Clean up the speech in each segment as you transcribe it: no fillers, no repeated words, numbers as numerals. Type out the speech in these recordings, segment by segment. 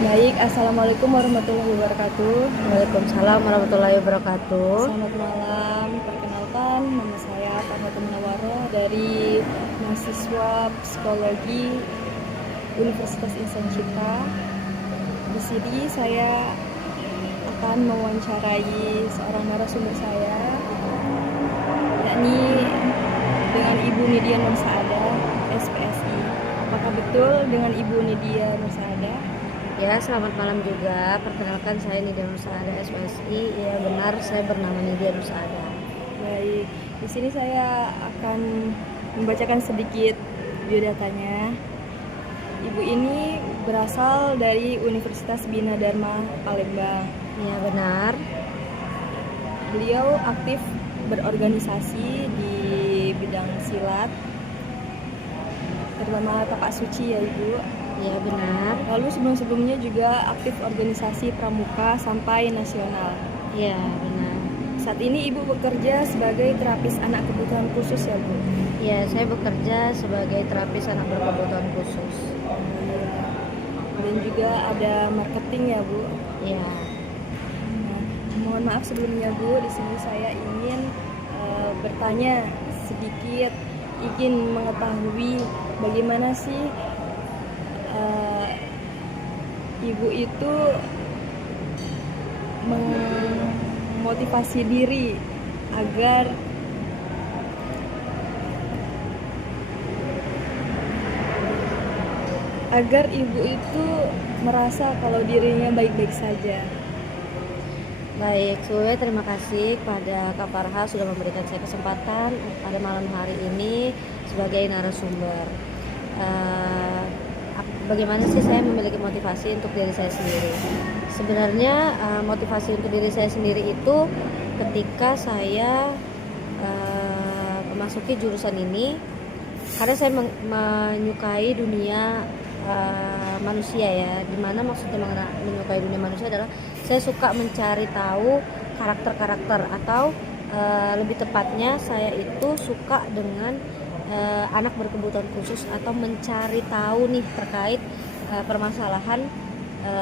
Baik, Assalamualaikum warahmatullahi wabarakatuh. Waalaikumsalam warahmatullahi wabarakatuh. Selamat malam, perkenalkan nama saya Farhatun Nawaroh dari mahasiswa psikologi Universitas Insan Cipta. Di sini saya akan mewawancarai seorang narasumber saya, yakni dengan Ibu Nidia Nur Saada, SPSI. Apakah betul dengan Ibu Nidia Nur Saada? Ya, selamat malam juga. Perkenalkan saya Nidia Nur Saada, SPSI. Ya, benar, saya bernama Nidia Nur Saada. Baik, di sini saya akan membacakan sedikit biodatanya. Ibu ini berasal dari Universitas Bina Dharma Palembang. Ya, benar. Beliau aktif berorganisasi di bidang silat, terutama tapak suci ya Ibu. Ya, benar. Lalu sebelum-sebelumnya juga aktif organisasi pramuka sampai nasional. Ya, benar. Saat ini Ibu bekerja sebagai terapis anak kebutuhan khusus ya Bu? Ya, saya bekerja sebagai terapis anak berkebutuhan khusus. Dan juga ada marketing ya Bu? Ya. Nah, mohon maaf sebelumnya Bu, di sini saya ingin bertanya sedikit, ingin mengetahui bagaimana sih Ibu itu memotivasi diri agar Ibu itu merasa kalau dirinya baik-baik saja. Baik, sebelumnya terima kasih kepada Kak Farha sudah memberikan saya kesempatan pada malam hari ini sebagai narasumber. Bagaimana sih saya memiliki motivasi untuk diri saya sendiri? Sebenarnya motivasi untuk diri saya sendiri itu ketika saya memasuki jurusan ini, karena saya menyukai dunia manusia ya. Dimana maksudnya menyukai dunia manusia adalah saya suka mencari tahu karakter-karakter atau lebih tepatnya saya itu suka dengan anak berkebutuhan khusus atau mencari tahu nih terkait permasalahan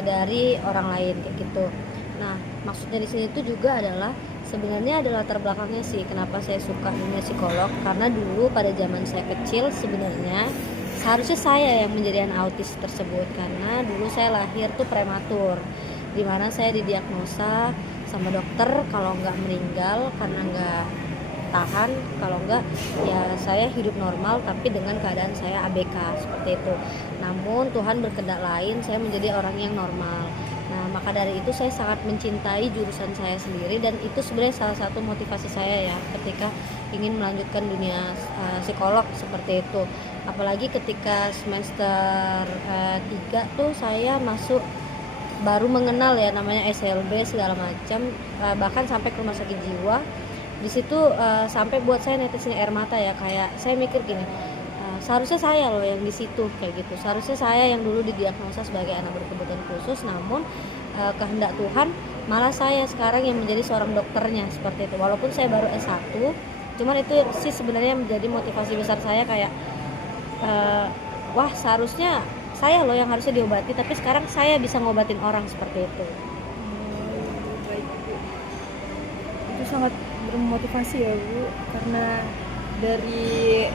dari orang lain kayak gitu. Nah, maksudnya di sini itu juga adalah sebenarnya adalah latar belakangnya sih kenapa saya suka dunia psikolog, karena dulu pada zaman saya kecil sebenarnya seharusnya saya yang menjadi anak autis tersebut, karena dulu saya lahir tuh prematur, dimana saya didiagnosa sama dokter kalau nggak meninggal karena nggak tahan, kalau enggak ya saya hidup normal tapi dengan keadaan saya ABK seperti itu. Namun Tuhan berkehendak lain, saya menjadi orang yang normal. Nah, maka dari itu saya sangat mencintai jurusan saya sendiri, dan itu sebenarnya salah satu motivasi saya ya ketika ingin melanjutkan dunia psikolog seperti itu. Apalagi ketika semester 3 tuh saya masuk baru mengenal ya namanya SLB segala macam, bahkan sampai ke rumah sakit jiwa. Di situ sampai buat saya netesin air mata ya, kayak saya mikir gini, seharusnya saya loh yang di situ kayak gitu, seharusnya saya yang dulu didiagnosa sebagai anak berkebutuhan khusus, namun kehendak Tuhan malah saya sekarang yang menjadi seorang dokternya seperti itu. Walaupun saya baru S1, cuman itu sih sebenarnya menjadi motivasi besar saya, kayak wah seharusnya saya loh yang harusnya diobati, tapi sekarang saya bisa ngobatin orang seperti itu. Baik Bu, itu sangat bermotivasi ya Bu, karena dari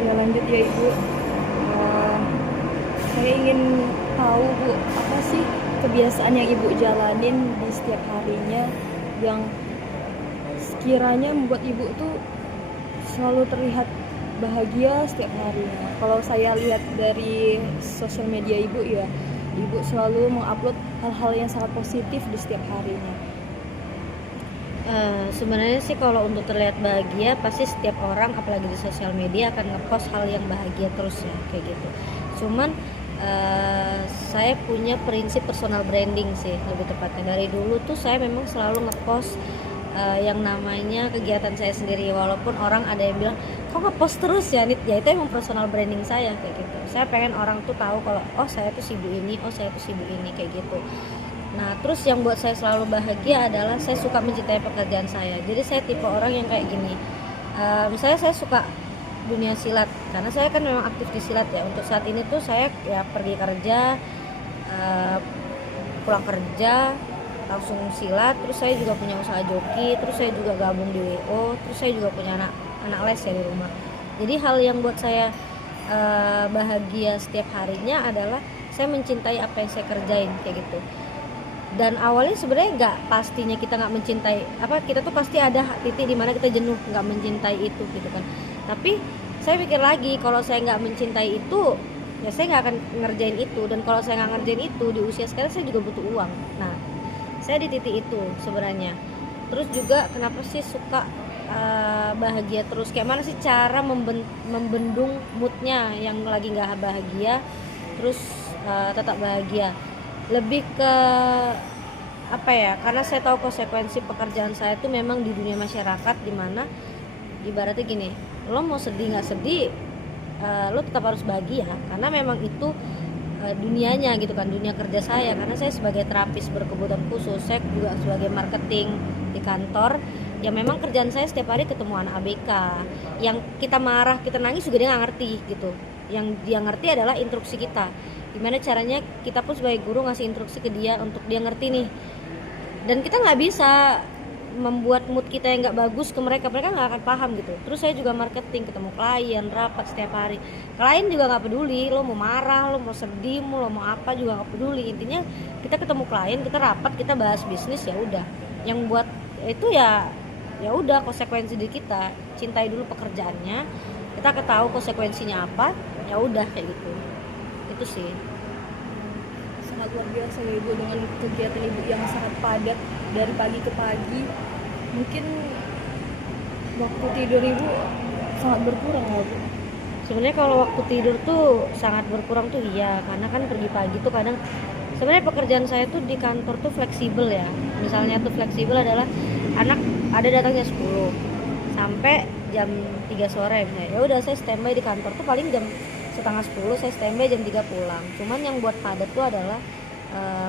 ya lanjut ya Ibu. Saya ingin tahu Bu, apa sih kebiasaan yang Ibu jalanin di setiap harinya yang sekiranya membuat Ibu tuh selalu terlihat bahagia setiap harinya. Kalau saya lihat dari sosial media Ibu ya, Ibu selalu mengupload hal-hal yang sangat positif di setiap harinya. Sebenarnya sih kalau untuk terlihat bahagia pasti setiap orang apalagi di sosial media akan ngepost hal yang bahagia terus ya kayak gitu. Cuman saya punya prinsip personal branding sih lebih tepatnya. Dari dulu tuh saya memang selalu ngepost yang namanya kegiatan saya sendiri, walaupun orang ada yang bilang kok ngepost terus ya Nit, ya itu emang personal branding saya kayak gitu. Saya pengen orang tuh tahu kalau oh saya tuh sibuk ini, oh saya tuh sibuk ini kayak gitu. Nah, terus yang buat saya selalu bahagia adalah saya suka mencintai pekerjaan saya. Jadi saya tipe orang yang kayak gini, Misalnya saya suka dunia silat karena saya kan memang aktif di silat ya. Untuk saat ini tuh saya ya pergi kerja, eh, pulang kerja langsung silat, terus saya juga punya usaha joki, terus saya juga gabung di WO, terus saya juga punya anak les ya di rumah. Jadi hal yang buat saya bahagia setiap harinya adalah saya mencintai apa yang saya kerjain kayak gitu. Dan awalnya sebenarnya nggak pastinya kita nggak mencintai apa, kita tuh pasti ada titik di mana kita jenuh nggak mencintai itu gitu kan. Tapi saya pikir lagi, kalau saya nggak mencintai itu ya saya nggak akan ngerjain itu, dan kalau saya nggak ngerjain itu di usia sekarang saya juga butuh uang. Nah, saya di titik itu sebenarnya. Terus juga kenapa sih suka bahagia terus, kayak mana sih cara membendung moodnya yang lagi nggak bahagia terus tetap bahagia, lebih ke apa ya, karena saya tahu konsekuensi pekerjaan saya itu memang di dunia masyarakat, dimana ibaratnya gini, lo mau sedih nggak sedih lo tetap harus bahagia karena memang itu dunianya gitu kan, dunia kerja saya. Karena saya sebagai terapis berkebutuhan khusus, saya juga sebagai marketing di kantor, ya memang kerjaan saya setiap hari ketemu anak ABK yang kita marah, kita nangis juga dia nggak ngerti gitu. Yang dia ngerti adalah instruksi kita, gimana caranya kita pun sebagai guru ngasih instruksi ke dia untuk dia ngerti nih. Dan kita nggak bisa membuat mood kita yang nggak bagus ke mereka nggak akan paham gitu. Terus saya juga marketing, ketemu klien, rapat setiap hari, klien juga nggak peduli lo mau marah, lo mau sedih, lo mau apa juga nggak peduli. Intinya kita ketemu klien, kita rapat, kita bahas bisnis, ya udah. Yang buat itu ya udah konsekuensi di kita, cintai dulu pekerjaannya, kita ketahui konsekuensinya apa, ya udah kayak gitu. Itu sih. Sangat luar biasa ya ibu, dengan kegiatan ibu yang sangat padat dari pagi ke pagi. Mungkin waktu tidur ibu sangat berkurang ya bu? Sebenarnya kalau waktu tidur tuh sangat berkurang tuh iya, karena kan pergi pagi tuh kadang, sebenarnya pekerjaan saya tuh di kantor tuh fleksibel ya. Misalnya tuh fleksibel adalah anak ada datangnya 10 sampai jam 3 sore misalnya. Ya udah saya standby di kantor tuh paling jam setengah 10, saya standby jam 3 pulang. Cuman yang buat padat tuh adalah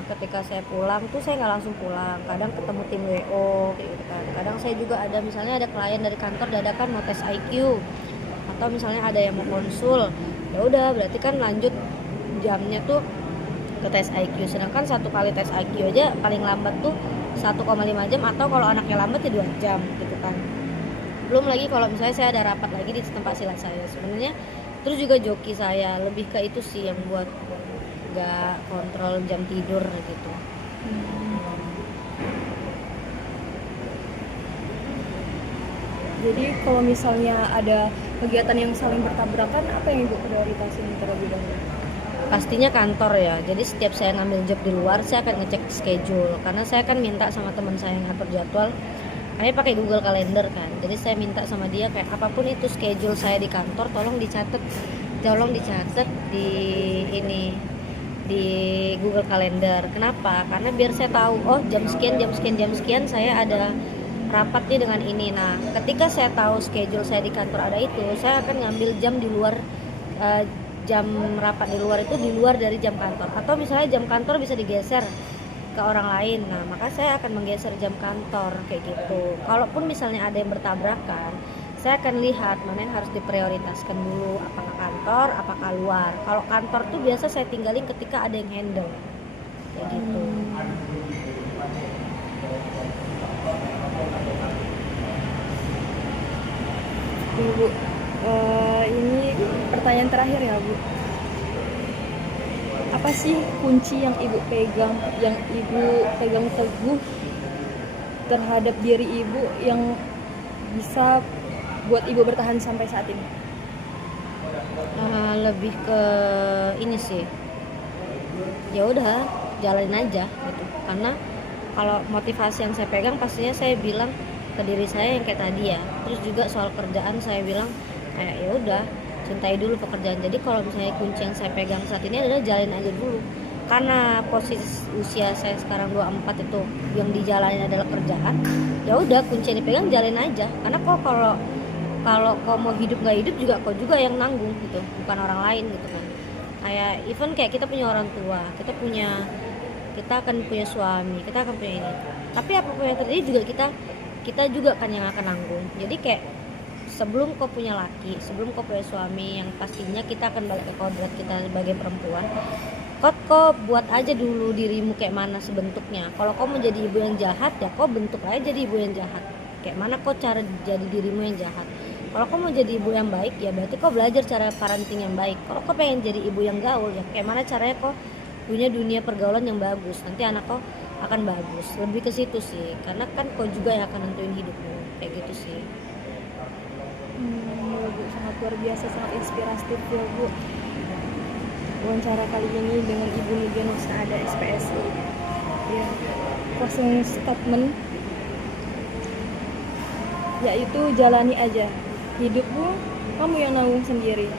ketika saya pulang tuh saya nggak langsung pulang, kadang ketemu tim WO gitu kan. Kadang saya juga ada, misalnya ada klien dari kantor dadakan mau tes IQ, atau misalnya ada yang mau konsul, ya udah berarti kan lanjut jamnya tuh ke tes IQ. Sedangkan satu kali tes IQ aja paling lambat tuh 1,5 jam, atau kalau anaknya lambat ya 2 jam gitu kan. Belum lagi kalau misalnya saya ada rapat lagi di tempat silat saya sebenarnya. Terus juga joki saya, lebih ke itu sih yang buat gak kontrol jam tidur gitu. Jadi kalau misalnya ada kegiatan yang saling bertabrakan, apa yang ibu prioritasin terlebih dahulu? Pastinya kantor ya. Jadi setiap saya ngambil job di luar, saya akan ngecek schedule, karena saya kan minta sama teman saya yang ngatur jadwal. Saya pakai Google Calendar kan. Jadi saya minta sama dia kayak apapun itu schedule saya di kantor, tolong dicatat di ini, di Google Calendar. Kenapa? Karena biar saya tahu, oh jam sekian saya ada rapat nih dengan ini. Nah, ketika saya tahu schedule saya di kantor ada itu, saya akan ngambil jam di luar, jam rapat di luar itu di luar dari jam kantor. Atau misalnya jam kantor bisa digeser ke orang lain, nah maka saya akan menggeser jam kantor kayak gitu. Kalaupun misalnya ada yang bertabrakan, saya akan lihat mana yang harus diprioritaskan dulu, apakah kantor, apakah luar. Kalau kantor tuh biasa saya tinggalin ketika ada yang handle kayak gitu. Bu, ini pertanyaan terakhir ya bu. Apa sih kunci yang ibu pegang teguh terhadap diri ibu yang bisa buat ibu bertahan sampai saat ini? Lebih ke ini sih, ya udah jalanin aja gitu. Karena kalau motivasi yang saya pegang pastinya saya bilang ke diri saya yang kayak tadi ya. Terus juga soal kerjaan saya bilang kayak ya udah cintai dulu pekerjaan. Jadi kalau misalnya kunci yang saya pegang saat ini adalah jalanin aja dulu. Karena posisi usia saya sekarang 24 itu yang dijalanin adalah kerjaan. Ya udah kunci yang dipegang jalanin aja. Karena kok kalau kau mau hidup nggak hidup juga kau juga yang nanggung gitu, bukan orang lain gitu kan. Kayak even kayak kita punya orang tua, kita akan punya suami, kita akan punya ini. Tapi apapun yang terjadi juga kita juga kan yang akan nanggung. Jadi kayak sebelum kau punya laki, sebelum kau punya suami, yang pastinya kita akan balik ke kodrat kita sebagai perempuan. Kau buat aja dulu dirimu kayak mana sebentuknya. Kalau kau mau jadi ibu yang jahat, ya kau bentuk aja jadi ibu yang jahat. Kayak mana kau cara jadi dirimu yang jahat. Kalau kau mau jadi ibu yang baik, ya berarti kau belajar cara parenting yang baik. Kalau kau pengen jadi ibu yang gaul, ya kayak mana caranya kau punya dunia pergaulan yang bagus. Nanti anak kau akan bagus. Lebih ke situ sih, karena kan kau juga yang akan nentuin hidupmu. Kayak gitu sih. Ya Bu, sangat luar biasa, sangat inspiratif ya Bu. Wawancara kali ini dengan Ibu Nidia Nur Saada SPSI. Ya, closing statement yaitu jalani aja hidupmu, kamu yang nanggung sendiri,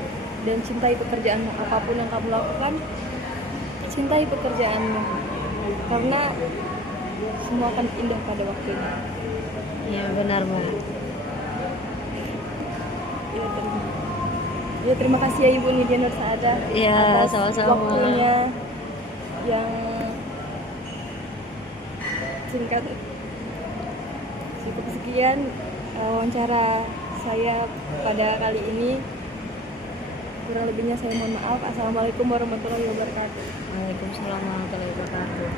dan cintai pekerjaanmu. Apapun yang kamu lakukan, cintai pekerjaanmu, karena semua akan indah pada waktunya. Ya benar banget. Terima kasih ya Ibu Nidia Nur Saada Ya, atas sama-sama. waktunya yang singkat. Cukup sekian wawancara saya pada kali ini. Kurang lebihnya saya mohon maaf. Assalamualaikum warahmatullahi wabarakatuh. Waalaikumsalam warahmatullahi wabarakatuh.